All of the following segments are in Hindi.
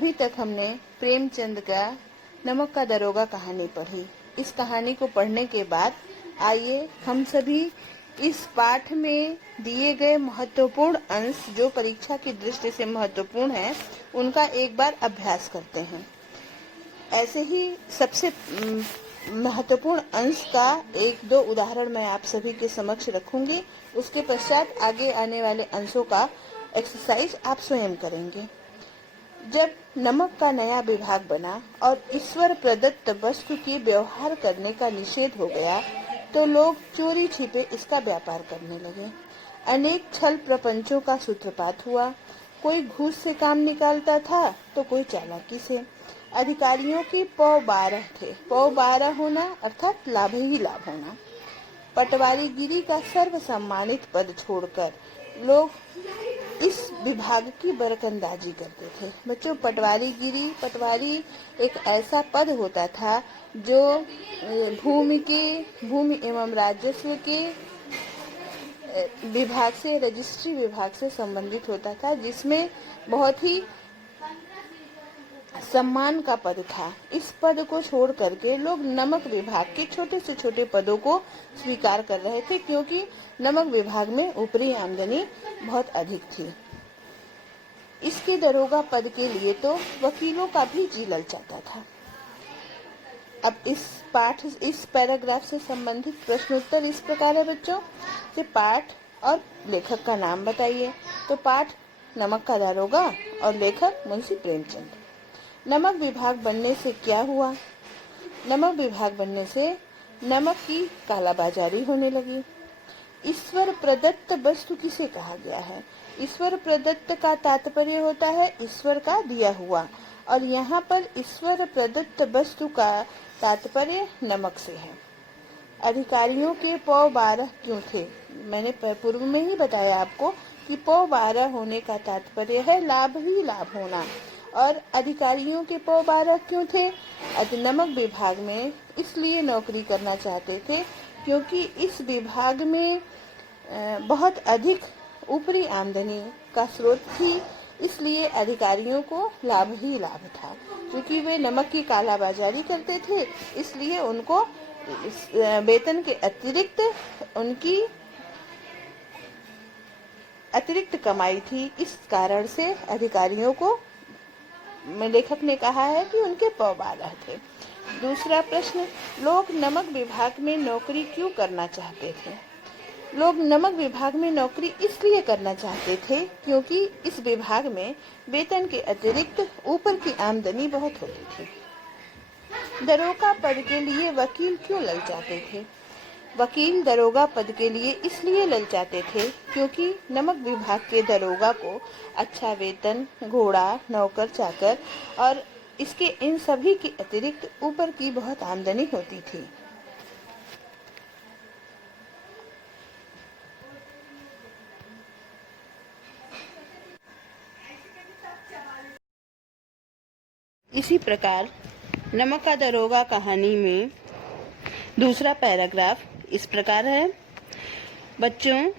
अभी तक हमने प्रेमचंद का नमक का दरोगा कहानी पढ़ी। इस कहानी को पढ़ने के बाद आइए हम सभी इस पाठ में दिए गए महत्वपूर्ण अंश जो परीक्षा की दृष्टि से महत्वपूर्ण है उनका एक बार अभ्यास करते हैं। ऐसे ही सबसे महत्वपूर्ण अंश का एक दो उदाहरण मैं आप सभी के समक्ष रखूंगी। उसके पश्चात आगे आने वाले अंशों का एक्सरसाइज आप स्वयं करेंगे। जब नमक का नया विभाग बना और ईश्वर प्रदत्त वस्तु की व्यवहार करने का निषेध हो गया तो लोग चोरी छिपे इसका व्यापार करने लगे। अनेक छल प्रपंचों का सूत्रपात हुआ। कोई घूस से काम निकालता था तो कोई चालाकी से। अधिकारियों की पौ 12 थे। पौ 12 होना अर्थात लाभ ही लाभ होना। पटवारीगिरी का सर्व सम्मानित पद छोड़कर लोग इस विभाग की बरकंदाजी करते थे। बच्चों, पटवारी एक ऐसा पद होता था जो भूमि एवं राजस्व के विभाग से, रजिस्ट्री विभाग से संबंधित होता था, जिसमें बहुत ही सम्मान का पद था। इस पद को छोड़ करके लोग नमक विभाग के छोटे से छोटे पदों को स्वीकार कर रहे थे, क्योंकि नमक विभाग में ऊपरी आमदनी बहुत अधिक थी। इसके दरोगा पद के लिए तो वकीलों का भी जी ललचाता था। अब इस पैराग्राफ से संबंधित प्रश्नोत्तर इस प्रकार है बच्चों कि पाठ और लेखक का नाम बताइए। तो पाठ नमक का दरोगा और लेखक मुंशी प्रेमचंद। नमक विभाग बनने से क्या हुआ? नमक विभाग बनने से नमक की कालाबाजारी होने लगी। ईश्वर प्रदत्त वस्तु किसे कहा गया है? ईश्वर प्रदत्त का तात्पर्य होता है ईश्वर का दिया हुआ, और यहाँ पर ईश्वर प्रदत्त वस्तु का तात्पर्य नमक से है। अधिकारियों के पौ 12 क्यों थे? मैंने पूर्व में ही बताया आपको कि पौ 12 होने का तात्पर्य है लाभ ही लाभ होना। और अधिकारियों के पौ 12 क्यों थे? नमक विभाग में इसलिए नौकरी करना चाहते थे क्योंकि इस विभाग में बहुत अधिक ऊपरी आमदनी का स्रोत थी, इसलिए अधिकारियों को लाभ ही लाभ था। क्योंकि वे नमक की कालाबाजारी करते थे, इसलिए उनको वेतन के अतिरिक्त उनकी अतिरिक्त कमाई थी। इस कारण से अधिकारियों को लेखक ने कहा है कि उनके पौ 12 थे। दूसरा प्रश्न, लोग नमक विभाग में नौकरी क्यों करना चाहते थे? लोग नमक विभाग में नौकरी इसलिए करना चाहते थे क्योंकि इस विभाग में वेतन के अतिरिक्त ऊपर की आमदनी बहुत होती थी। दरोगा पद के लिए वकील क्यों ललचाते थे? वकील दरोगा पद के लिए इसलिए ललचाते थे क्योंकि नमक विभाग के दरोगा को अच्छा वेतन, घोड़ा, नौकर चाकर और इसके इन सभी के अतिरिक्त ऊपर की बहुत आमदनी होती थी। इसी प्रकार नमक का दरोगा कहानी में दूसरा पैराग्राफ इस प्रकार है। बच्चों,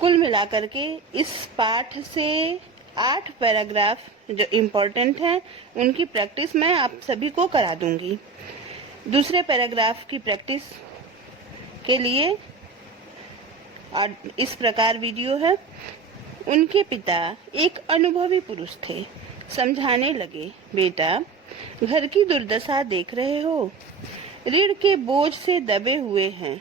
कुल मिलाकर के इस पाठ से 8 पैराग्राफ जो इम्पोर्टेंट हैं उनकी प्रैक्टिस मैं आप सभी को करा दूंगी। दूसरे पैराग्राफ की प्रैक्टिस के लिए इस प्रकार वीडियो है। उनके पिता एक अनुभवी पुरुष थे। समझाने लगे, बेटा, घर की दुर्दशा देख रहे हो, ऋण के बोझ से दबे हुए हैं।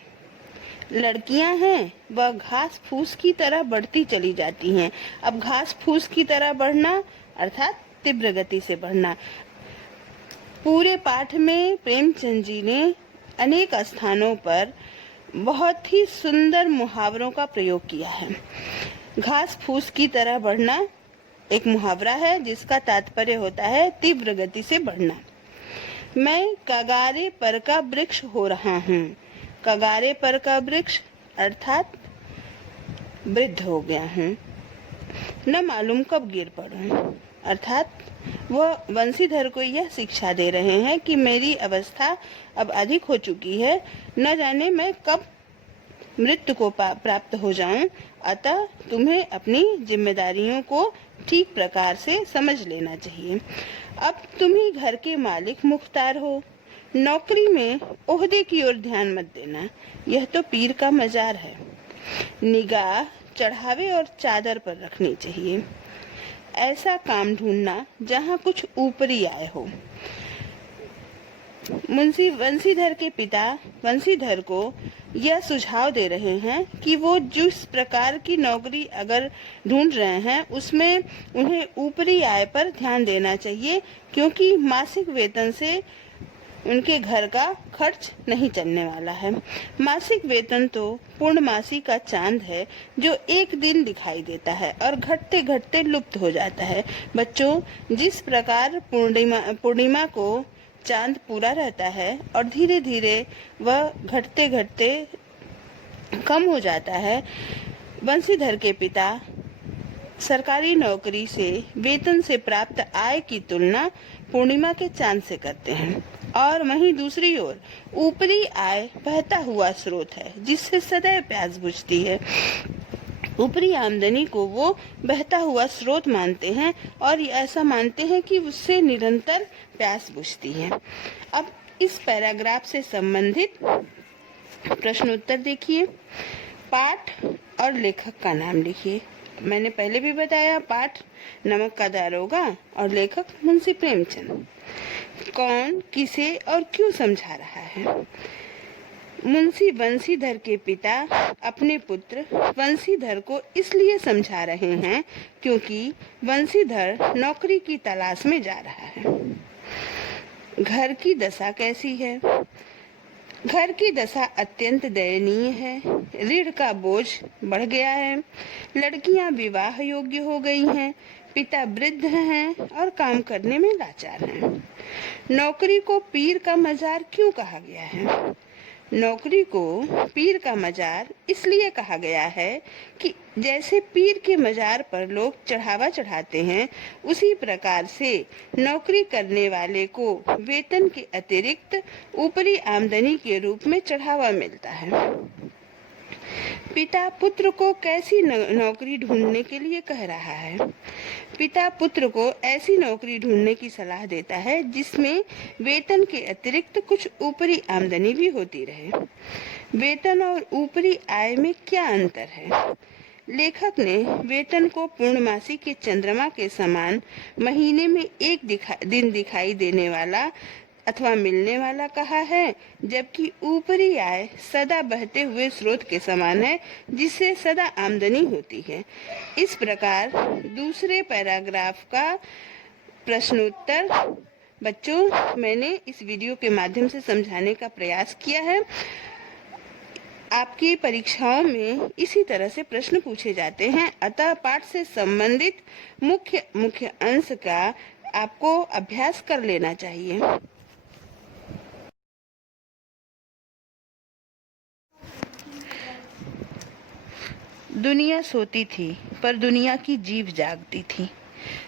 लड़कियां हैं वह घास फूस की तरह बढ़ती चली जाती हैं। अब घास फूस की तरह बढ़ना अर्थात तीव्र गति से बढ़ना। पूरे पाठ में प्रेमचंद जी ने अनेक स्थानों पर बहुत ही सुंदर मुहावरों का प्रयोग किया है। घास फूस की तरह बढ़ना एक मुहावरा है जिसका तात्पर्य होता है तीव्र गति से बढ़ना। मैं कगारे पर का वृक्ष हो रहा हूँ। कगारे पर का वृक्ष अर्थात वृद्ध हो गया हूँ, न मालूम कब गिर पड़ूं। अर्थात वह वंशीधर को यह शिक्षा दे रहे हैं कि मेरी अवस्था अब अधिक हो चुकी है, न जाने मैं कब मृत्यु को प्राप्त हो जाऊं, अतः तुम्हें अपनी जिम्मेदारियों को ठीक प्रकार से समझ लेना चाहिए। अब तुम ही घर के मालिक मुख्तार हो। नौकरी में ओहदे की ओर ध्यान मत देना, यह तो पीर का मजार है। निगाह चढ़ावे और चादर पर रखनी चाहिए। ऐसा काम ढूंढना जहाँ कुछ ऊपरी आय हो। मुंशी वंशीधर के पिता वंशीधर को यह सुझाव दे रहे हैं कि वो जिस प्रकार की नौकरी अगर ढूंढ रहे हैं उसमें उन्हें ऊपरी आय पर ध्यान देना चाहिए, क्योंकि मासिक वेतन से उनके घर का खर्च नहीं चलने वाला है। मासिक वेतन तो पूर्णमासी का चांद है जो एक दिन दिखाई देता है और घटते घटते लुप्त हो जाता है। बच्चों, जिस प्रकार पूर्णिमा को चांद पूरा रहता है और धीरे धीरे वह घटते घटते कम हो जाता है, वंशीधर के पिता सरकारी नौकरी से वेतन से प्राप्त आय की तुलना पूर्णिमा के चांद से करते हैं। और वहीं दूसरी ओर ऊपरी आय बहता हुआ स्रोत है जिससे सदैव प्यास बुझती है। ऊपरी आमदनी को वो बहता हुआ स्रोत मानते हैं और ऐसा मानते हैं कि उससे निरंतर प्यास बुझती है। अब इस पैराग्राफ से संबंधित प्रश्नोत्तर देखिए। पाठ और लेखक का नाम लिखिए। मैंने पहले भी बताया, पाठ नमक का दारोगा और लेखक मुंशी प्रेमचंद। कौन, किसे और क्यों समझा रहा है? मुंशी वंशीधर के पिता अपने पुत्र वंशीधर को इसलिए समझा रहे हैं क्योंकि वंशीधर नौकरी की तलाश में जा रहा है। घर की दशा कैसी है? घर की दशा अत्यंत दयनीय है। ऋण का बोझ बढ़ गया है। लड़कियां विवाह योग्य हो गई हैं। पिता वृद्ध हैं और काम करने में लाचार हैं। नौकरी को पीर का मजार क्यों कहा गया है? नौकरी को पीर का मजार इसलिए कहा गया है कि जैसे पीर के मजार पर लोग चढ़ावा चढ़ाते हैं, उसी प्रकार से नौकरी करने वाले को वेतन के अतिरिक्त ऊपरी आमदनी के रूप में चढ़ावा मिलता है। पिता पुत्र को कैसी नौकरी ढूंढने के लिए कह रहा है? पिता पुत्र को ऐसी नौकरी ढूंढने की सलाह देता है जिसमें वेतन के अतिरिक्त कुछ ऊपरी आमदनी भी होती रहे। वेतन और ऊपरी आय में क्या अंतर है? लेखक ने वेतन को पूर्णमासी के चंद्रमा के समान महीने में एक दिन दिखाई देने वाला अथवा मिलने वाला कहा है, जबकि ऊपरी आय सदा बहते हुए स्रोत के समान है जिससे सदा आमदनी होती है। इस प्रकार दूसरे पैराग्राफ का प्रश्नोत्तर बच्चों मैंने इस वीडियो के माध्यम से समझाने का प्रयास किया है। आपकी परीक्षाओं में इसी तरह से प्रश्न पूछे जाते हैं, अतः पाठ से संबंधित मुख्य अंश का आपको अभ्यास कर लेना चाहिए। दुनिया सोती थी पर दुनिया की जीभ जागती थी।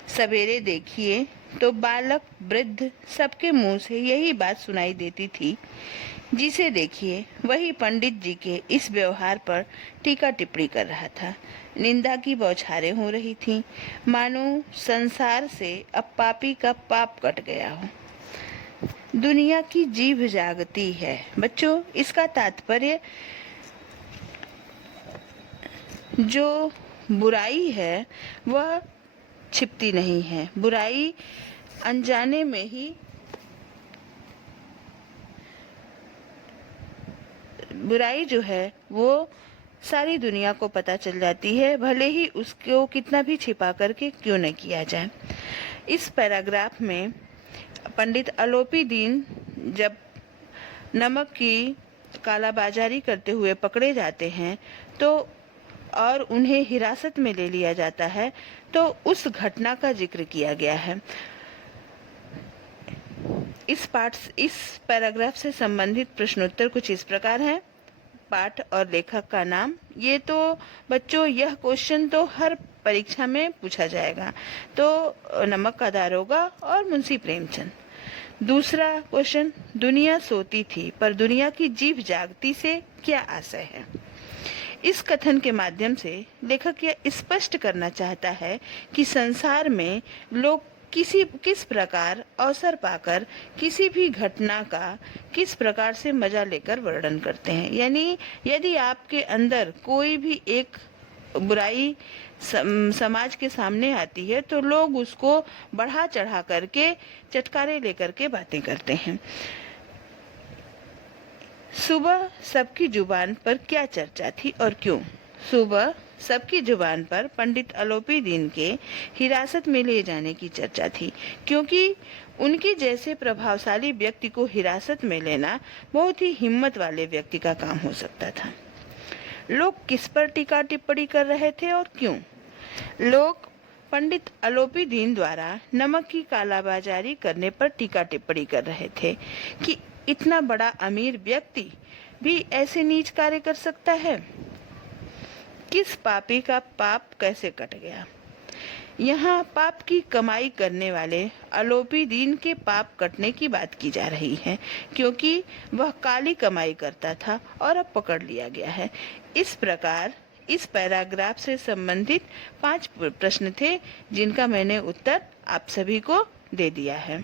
सवेरे देखिए तो बालक वृद्ध सबके मुंह से यही बात सुनाई देती थी। जिसे देखिए वही पंडित जी के इस व्यवहार पर टीका टिप्पणी कर रहा था। निंदा की बौछारें हो रही थीं, मानो संसार से अब पापी का पाप कट गया हो। दुनिया की जीभ जागती है। बच्चों, इसका तात्पर्य जो बुराई है वह छिपती नहीं है। बुराई अनजाने में ही बुराई जो है वो सारी दुनिया को पता चल जाती है, भले ही उसको कितना भी छिपा करके क्यों न किया जाए। इस पैराग्राफ में पंडित अलोपी दीन जब नमक की कालाबाजारी करते हुए पकड़े जाते हैं तो और उन्हें हिरासत में ले लिया जाता है, तो उस घटना का जिक्र किया गया है। इस पैराग्राफ से संबंधित प्रश्नोत्तर कुछ इस प्रकार हैं। पाठ और लेखक का नाम। ये तो बच्चों यह क्वेश्चन तो हर परीक्षा में पूछा जाएगा, तो नमक का दारोगा और मुंशी प्रेमचंद। दूसरा क्वेश्चन, दुनिया सोती थी पर दुनिया की जीभ जागती से क्या आशय है? इस कथन के माध्यम से लेखक यह स्पष्ट करना चाहता है कि संसार में लोग किस प्रकार अवसर पाकर किसी भी घटना का किस प्रकार से मजा लेकर वर्णन करते हैं। यानी यदि आपके अंदर कोई भी एक बुराई समाज के सामने आती है तो लोग उसको बढ़ा चढ़ा करके चटकारे लेकर के बातें करते हैं। सुबह सबकी जुबान पर क्या चर्चा थी और क्यों? सुबह सबकी जुबान पर पंडित अलोपी दीन के हिरासत में ले जाने की चर्चा थी, क्योंकि उनके जैसे प्रभावशाली व्यक्ति को हिरासत में लेना बहुत ही हिम्मत वाले व्यक्ति का काम हो सकता था। लोग किस पर टीका टिप्पणी कर रहे थे और क्यों? लोग पंडित अलोपी दीन द्वारा नमक की कालाबाजारी करने पर टीका टिप्पणी कर रहे थे कि इतना बड़ा अमीर व्यक्ति भी ऐसे नीच कार्य कर सकता है। किस पापी का पाप कैसे कट गया? यहाँ पाप की कमाई करने वाले अलोपी दीन के पाप कटने की बात की जा रही है, क्योंकि वह काली कमाई करता था और अब पकड़ लिया गया है। इस प्रकार इस पैराग्राफ से संबंधित 5 प्रश्न थे, जिनका मैंने उत्तर आप सभी को दे दिया है।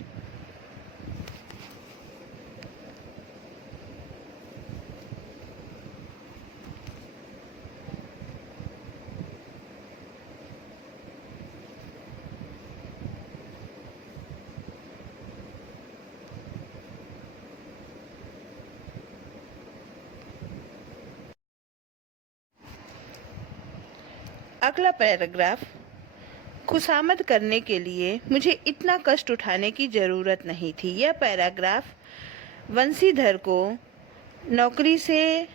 अगला पैराग्राफ, खुशामद करने के लिए मुझे इतना कष्ट उठाने की जरूरत नहीं थी। यह पैराग्राफ वंशीधर को नौकरी से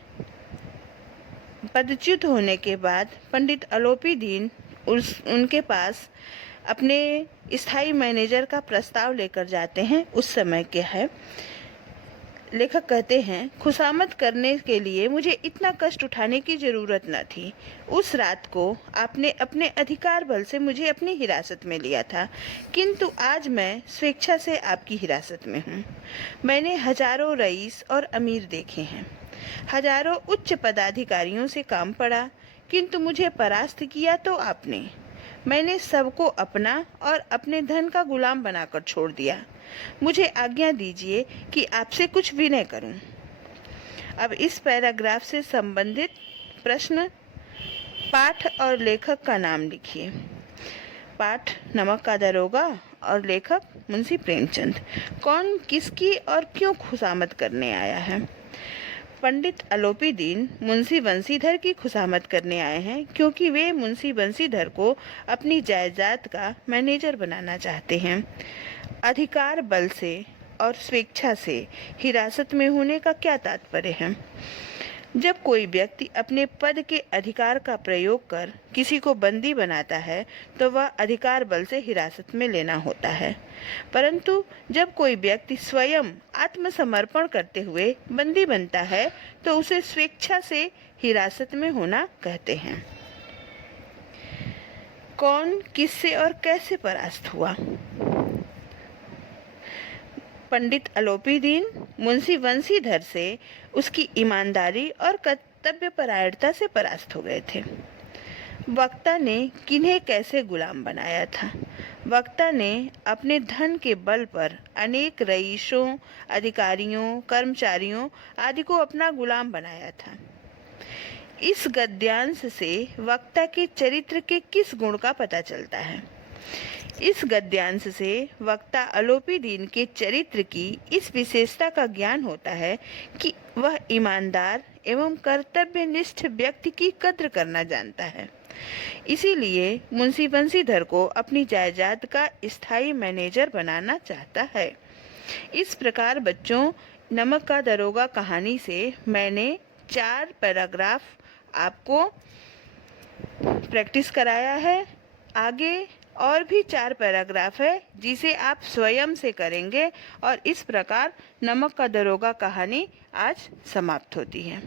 पदच्युत होने के बाद पंडित अलोपी दीन उनके पास अपने स्थायी मैनेजर का प्रस्ताव लेकर जाते हैं, उस समय क्या है। लेखक कहते हैं, खुशामद करने के लिए मुझे इतना कष्ट उठाने की जरूरत न थी। उस रात को आपने अपने अधिकार बल से मुझे अपनी हिरासत में लिया था, किंतु आज मैं स्वेच्छा से आपकी हिरासत में हूँ। मैंने हजारों रईस और अमीर देखे हैं, हजारों उच्च पदाधिकारियों से काम पड़ा, किंतु मुझे परास्त किया तो आपने। मैंने सबको अपना और अपने धन का गुलाम बनाकर छोड़ दिया। मुझे आज्ञा दीजिए कि आपसे कुछ विनय करूं। अब इस पैराग्राफ से संबंधित प्रश्न, पाठ और लेखक का नाम लिखिए। पाठ नमक का दरोगा और लेखक मुंशी प्रेमचंद। कौन किसकी और क्यों खुशामद करने आया है? पंडित अलोपी दीन मुंशी बंशीधर की खुशामद करने आए हैं, क्योंकि वे मुंशी बंशीधर को अपनी जायदाद का मैनेजर बनाना चाहते हैं। अधिकार बल से और स्वेच्छा से हिरासत में होने का क्या तात्पर्य है? जब कोई व्यक्ति अपने पद के अधिकार का प्रयोग कर किसी को बंदी बनाता है तो वह अधिकार बल से हिरासत में लेना होता है, परंतु जब कोई व्यक्ति स्वयं आत्मसमर्पण करते हुए बंदी बनता है तो उसे स्वेच्छा से हिरासत में होना कहते हैं। कौन किससे और कैसे परास्त हुआ? पंडित अलोपी दीन मुंशी बंशीधर से उसकी ईमानदारी और कर्तव्यपरायणता से परास्त हो गए थे। वक्ता ने किन्हें कैसे गुलाम बनाया था? वक्ता ने अपने धन के बल पर अनेक रईसों, अधिकारियों, कर्मचारियों आदि को अपना गुलाम बनाया था। इस गद्यांश से वक्ता के चरित्र के किस गुण का पता चलता है? इस गद्यांश से वक्ता अलोपी दीन के चरित्र की इस विशेषता का ज्ञान होता है कि वह ईमानदार एवं कर्तव्यनिष्ठ व्यक्ति की कद्र करना जानता है। इसीलिए मुंशी बंशीधर को अपनी जायदाद का स्थायी मैनेजर बनाना चाहता है। इस प्रकार बच्चों, नमक का दरोगा कहानी से मैंने 4 पैराग्राफ आपको प्रैक्टिस कराया है। आगे और भी 4 पैराग्राफ है जिसे आप स्वयं से करेंगे और इस प्रकार नमक का दरोगा कहानी आज समाप्त होती है।